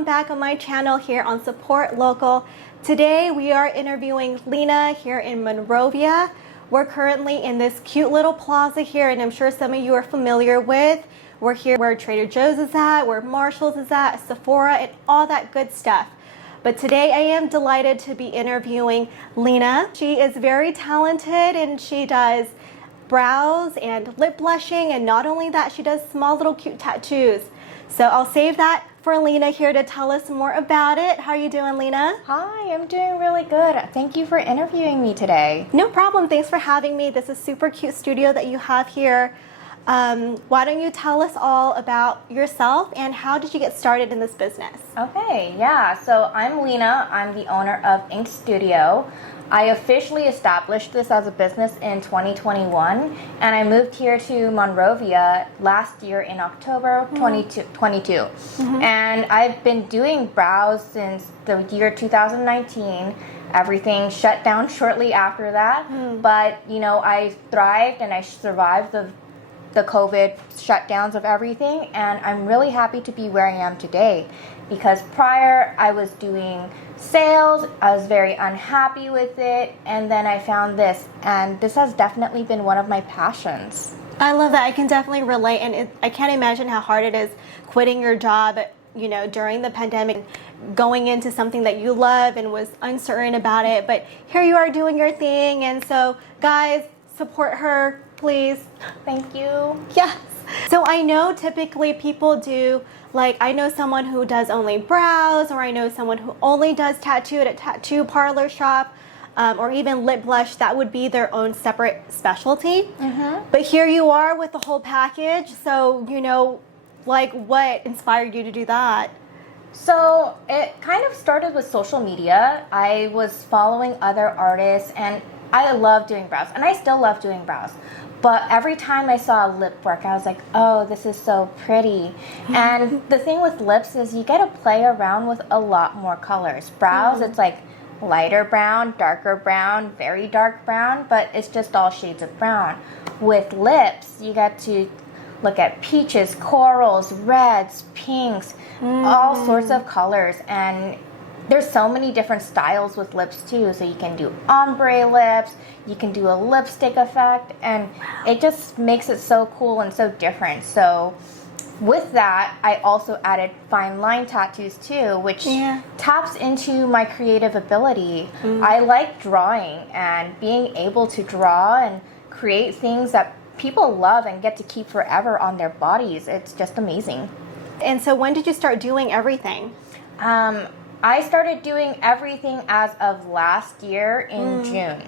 welcome back on my channel here on Support Local. Today we are interviewing Lena here in Monrovia. We're currently in this cute little plaza here, and I'm sure some of you are familiar with. We're here where Trader Joe's is at, where Marshall's is at, Sephora, and all that good stuff. But today I am delighted to be interviewing Lena. She is very talented and she does brows and lip blushing, and not only that, she does small little cute tattoos. So I'll save that for Lena here to tell us more about it. How are you doing, Lena? Hi, I'm doing really good. Thank you for interviewing me today. No problem. Thanks for having me. This is super cute studio that you have here. Why don't you tell us all about yourself and how did you get started in this business? Okay, yeah. So I'm Lena. I'm the owner of Ink Studio. I officially established this as a business in 2021, and I moved here to Monrovia last year in October 2022. And I've been doing brows since the year 2019. Everything shut down shortly after that, but you know, I thrived and I survived the COVID shutdowns of everything, and I'm really happy to be where I am today, because prior I was doing sales, I was very unhappy with it, and then I found this, and this has definitely been one of my passions. I love that. I can definitely relate, and I can't imagine how hard it is quitting your job, you know, during the pandemic, going into something that you love and was uncertain about it, but here you are doing your thing. And so guys, support her, please. Thank you. Yes. So I know typically people do, like, I know someone who does only brows, or I know someone who only does tattoo at a tattoo parlor shop, or even lip blush. That would be their own separate specialty. But here you are with the whole package. So, you know, like, what inspired you to do that? So it kind of started with social media. I was following other artists, and I love doing brows, and I still love doing brows. But every time I saw lip work, I was like, oh, this is so pretty. And the thing with lips is you get to play around with a lot more colors. Brows, it's like lighter brown, darker brown, very dark brown, but it's just all shades of brown. With lips, you get to look at peaches, corals, reds, pinks, all sorts of colors. And there's so many different styles with lips too. So you can do ombre lips, you can do a lipstick effect, and it just makes it so cool and so different. So with that, I also added fine line tattoos too, which taps into my creative ability. I like drawing, and being able to draw and create things that people love and get to keep forever on their bodies. It's just amazing. And so when did you start doing everything? I started doing everything as of last year in June.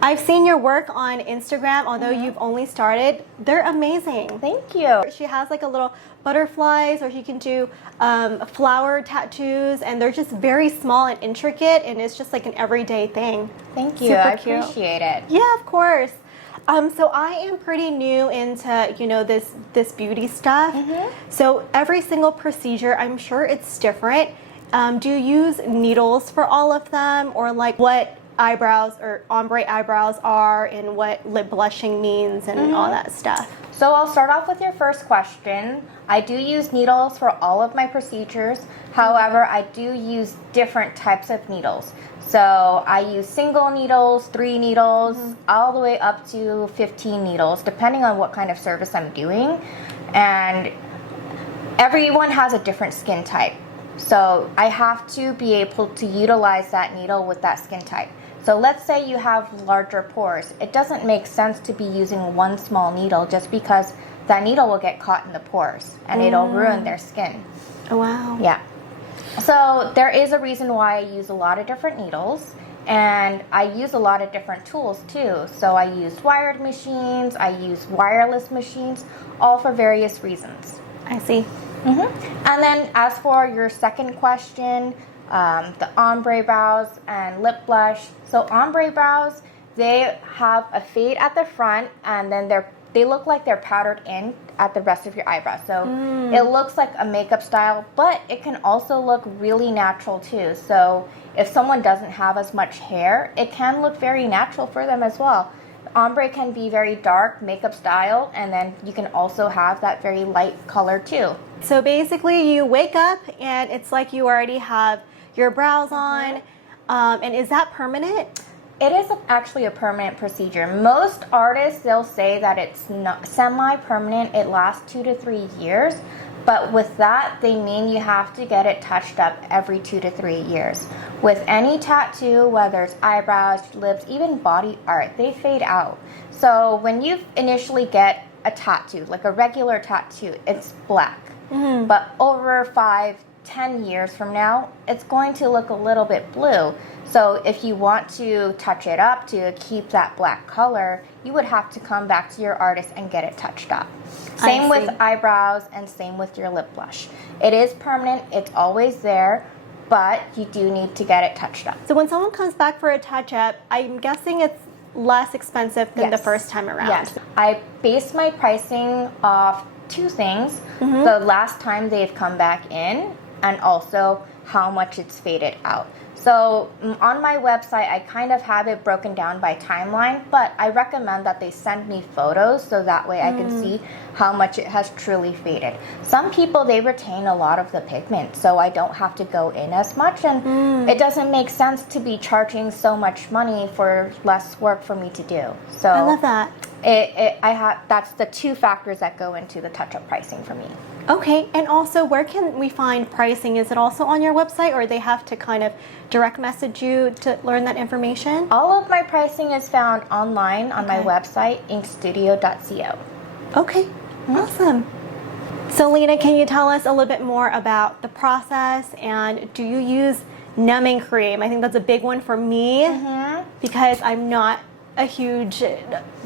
I've seen your work on Instagram, although you've only started. They're amazing. Thank you. She has like a little butterflies, or she can do flower tattoos, and they're just very small and intricate, and it's just like an everyday thing. Thank you. Super I cute. appreciate it. Yeah, of course. So I am pretty new into, you know, this beauty stuff. So every single procedure, I'm sure it's different. Do you use needles for all of them, or like what eyebrows or ombre eyebrows are, and what lip blushing means, and all that stuff? So I'll start off with your first question. I do use needles for all of my procedures. However, I do use different types of needles. So I use single needles, 3 needles, all the way up to 15 needles, depending on what kind of service I'm doing. And everyone has a different skin type. So I have to be able to utilize that needle with that skin type. So let's say you have larger pores. It doesn't make sense to be using one small needle, just because that needle will get caught in the pores and it'll ruin their skin. Oh, wow. Yeah. So there is a reason why I use a lot of different needles, and I use a lot of different tools too. So I use wired machines, I use wireless machines, all for various reasons. I see. And then as for your second question, the ombre brows and lip blush. So ombre brows, they have a fade at the front, and then they look like they're powdered in at the rest of your eyebrow. So it looks like a makeup style, but it can also look really natural too. So if someone doesn't have as much hair, it can look very natural for them as well. ombre can be very dark, makeup style, and then you can also have that very light color too. So basically you wake up and it's like you already have your brows on. And is that permanent? It is actually a permanent procedure. Most artists, they'll say that it's not semi-permanent. It lasts 2 to 3 years. But with that, they mean you have to get it touched up every 2 to 3 years. With any tattoo, whether it's eyebrows, lips, even body art, they fade out. So when you initially get a tattoo, like a regular tattoo, it's black. But over 5-10 years from now, it's going to look a little bit blue. So if you want to touch it up to keep that black color, you would have to come back to your artist and get it touched up. Same with eyebrows and same with your lip blush. It is permanent, it's always there, but you do need to get it touched up. So when someone comes back for a touch-up, I'm guessing it's less expensive than the first time around. Yes. I base my pricing off 2 things. The last time they've come back in and also how much it's faded out. So on my website, I kind of have it broken down by timeline, but I recommend that they send me photos so that way I can see how much it has truly faded. Some people, they retain a lot of the pigment, so I don't have to go in as much, and it doesn't make sense to be charging so much money for less work for me to do. So I love that. That's the 2 factors that go into the touch-up pricing for me. Okay, and also where can we find pricing? Is it also on your website, or they have to kind of direct message you to learn that information? All of my pricing is found online on my website, inkstudio.co. Okay, awesome. So Lena, can you tell us a little bit more about the process, and do you use numbing cream? I think that's a big one for me because I'm not a huge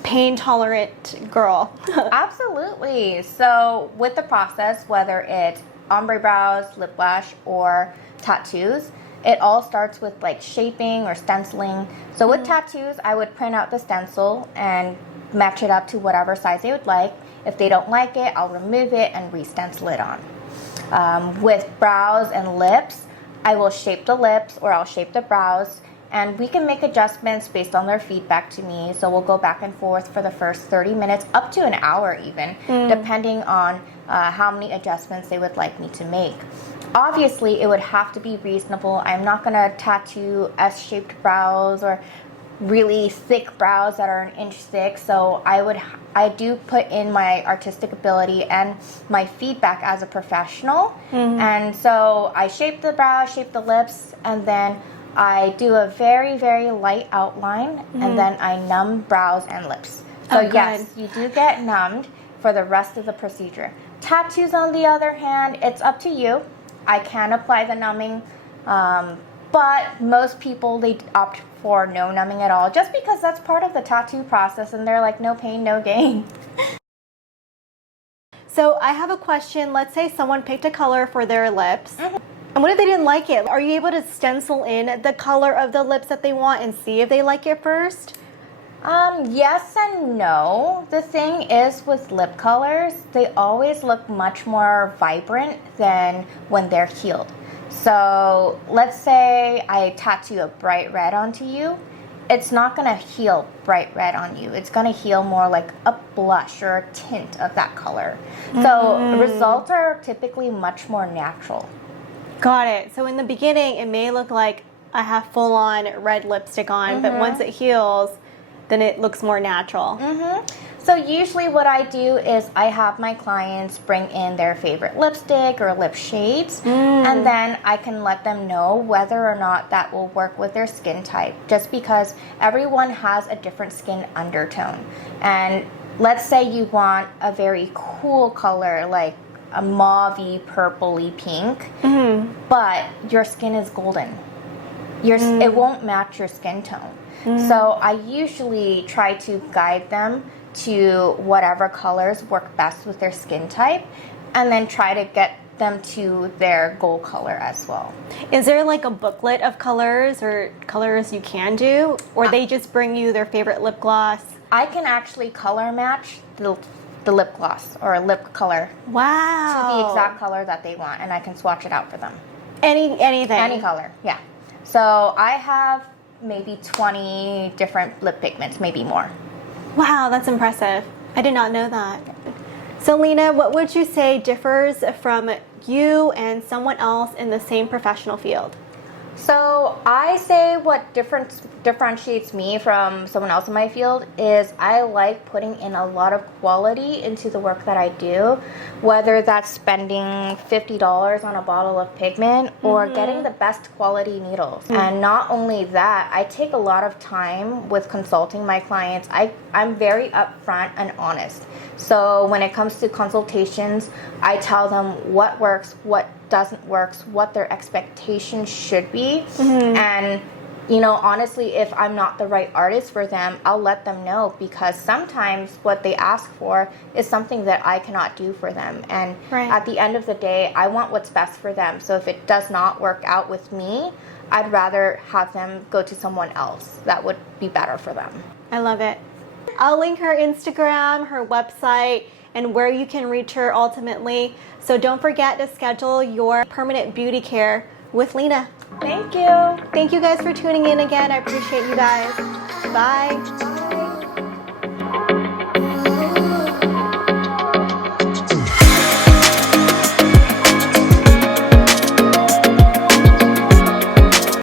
pain tolerant girl. Absolutely. So with the process, whether it's ombre brows, lip blush, or tattoos, it all starts with like shaping or stenciling. So with tattoos, I would print out the stencil and match it up to whatever size they would like. If they don't like it, I'll remove it and re-stencil it on. With brows and lips, I will shape the lips or I'll shape the brows, and we can make adjustments based on their feedback to me. So we'll go back and forth for the first 30 minutes, up to an hour even, depending on how many adjustments they would like me to make. Obviously, it would have to be reasonable. I'm not gonna tattoo S-shaped brows or really thick brows that are 1 inch thick. So I do put in my artistic ability and my feedback as a professional. And so I shape the brows, shape the lips, and then I do a very, very light outline, and then I numb brows and lips. So yes, you do get numbed for the rest of the procedure. Tattoos, on the other hand, it's up to you. I can apply the numbing, but most people, they opt for no numbing at all, just because that's part of the tattoo process, and they're like, no pain, no gain. So I have a question. Let's say someone picked a color for their lips. And what if they didn't like it? Are you able to stencil in the color of the lips that they want and see if they like it first? Yes and no. The thing is, with lip colors, they always look much more vibrant than when they're healed. So let's say I tattoo a bright red onto you. It's not going to heal bright red on you. It's going to heal more like a blush or a tint of that color. So results are typically much more natural. Got it. So in the beginning, it may look like I have full-on red lipstick on, but once it heals, then it looks more natural. So usually what I do is I have my clients bring in their favorite lipstick or lip shades, and then I can let them know whether or not that will work with their skin type, just because everyone has a different skin undertone. And let's say you want a very cool color, like a mauve-y, purpley pink, but your skin is golden. It won't match your skin tone. So I usually try to guide them to whatever colors work best with their skin type, and then try to get them to their goal color as well. Is there like a booklet of colors or colors you can do, or they just bring you their favorite lip gloss? I can actually color match the lip gloss or lip color to the exact color that they want, and I can swatch it out for them. Anything? Any color, yeah. So I have maybe 20 different lip pigments, maybe more. Wow, that's impressive. I did not know that. So Lena, what would you say differs from you and someone else in the same professional field? So I say what differentiates me from someone else in my field is I like putting in a lot of quality into the work that I do, whether that's spending $50 on a bottle of pigment or getting the best quality needles. And not only that, I take a lot of time with consulting my clients. I'm very upfront and honest. So when it comes to consultations, I tell them what works, what doesn't work, what their expectations should be. And honestly, if I'm not the right artist for them, I'll let them know, because sometimes what they ask for is something that I cannot do for them. And at the end of the day, I want what's best for them. So if it does not work out with me, I'd rather have them go to someone else that would be better for them. I love it. I'll link her Instagram, her website, and where you can reach her ultimately. So don't forget to schedule your permanent beauty care with Lena. Thank you. Thank you guys for tuning in again. I appreciate you guys. Bye.